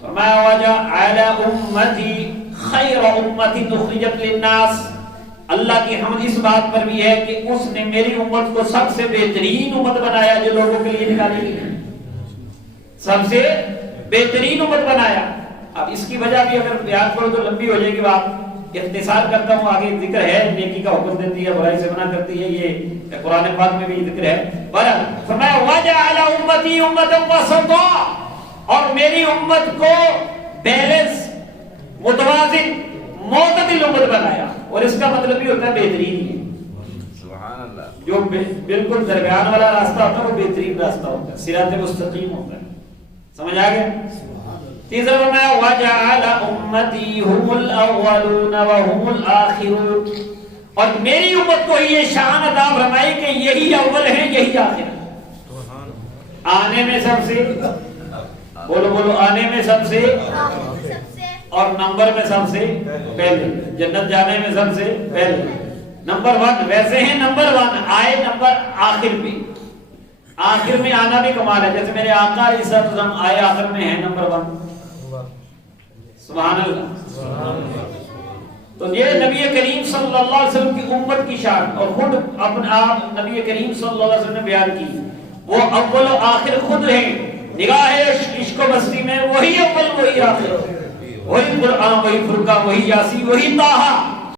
فرمایا وجعل امتی خیر امت اخرجت للناس، اللہ کی حمد اس بات پر بھی ہے کہ اس نے میری امت کو سب سے بہترین امت بنایا جو لوگوں کے لیے نکالی گئی ہے، سب سے بہترین امت بنایا۔ اب اس کی وجہ بھی اگر بیان کرو تو لمبی ہو جائے گی بات، اختصار کرتا ہوں، آگے ذکر ہے، نیکی کا حکم دیتی ہے، برائی سے منع کرتی ہے، یہ قرآن پاک میں بھی ذکر ہے۔ بہرحال فرمایا وجعل امتی امتا وسطا، اور میری امت کو بیلنس، متوازن، معتدل امت بنایا، اور اس کا مطلب بھی ہوتا ہے بہترین ہی، سبحان اللہ، جو بالکل درمیان والا راستہ ہوتا ہے وہ بہترین راستہ ہوتا ہے، صراط مستقیم ہوتا ہے۔ سمجھ آ گیا؟ تیسرا فرمایا وجعل امتی هم الاولون وهم الاخرون، اور میری امت کو یہ شان عطا فرمائی کہ یہی اول ہیں یہی آخر ہیں، آنے میں سب سے، بولو بولو، آنے میں سب سے اور نمبر میں سب سے پہلے، جنت جانے میں سب سے پہلے، نمبر 1 ویسے ہیں، نمبر 1 آئے نمبر آخر پہ، آخر میں آنا بھی کمال ہے، جیسے میرے آقا علیہ السلام آئے آخر میں ہیں نمبر 1، سبحان اللہ۔ تو یہ نبی کریم صلی اللہ علیہ وسلم کی امت کی شان، اور خود اپنے آپ نبی کریم صلی اللہ علیہ وسلم نے بیان کی، وہ اول و آخر خود ہیں، نگاہ عشق و مستی میں وہی اول وہی آخر، وہی قرآن وہی فرقہ وہی یاسین وہی طٰہٰ،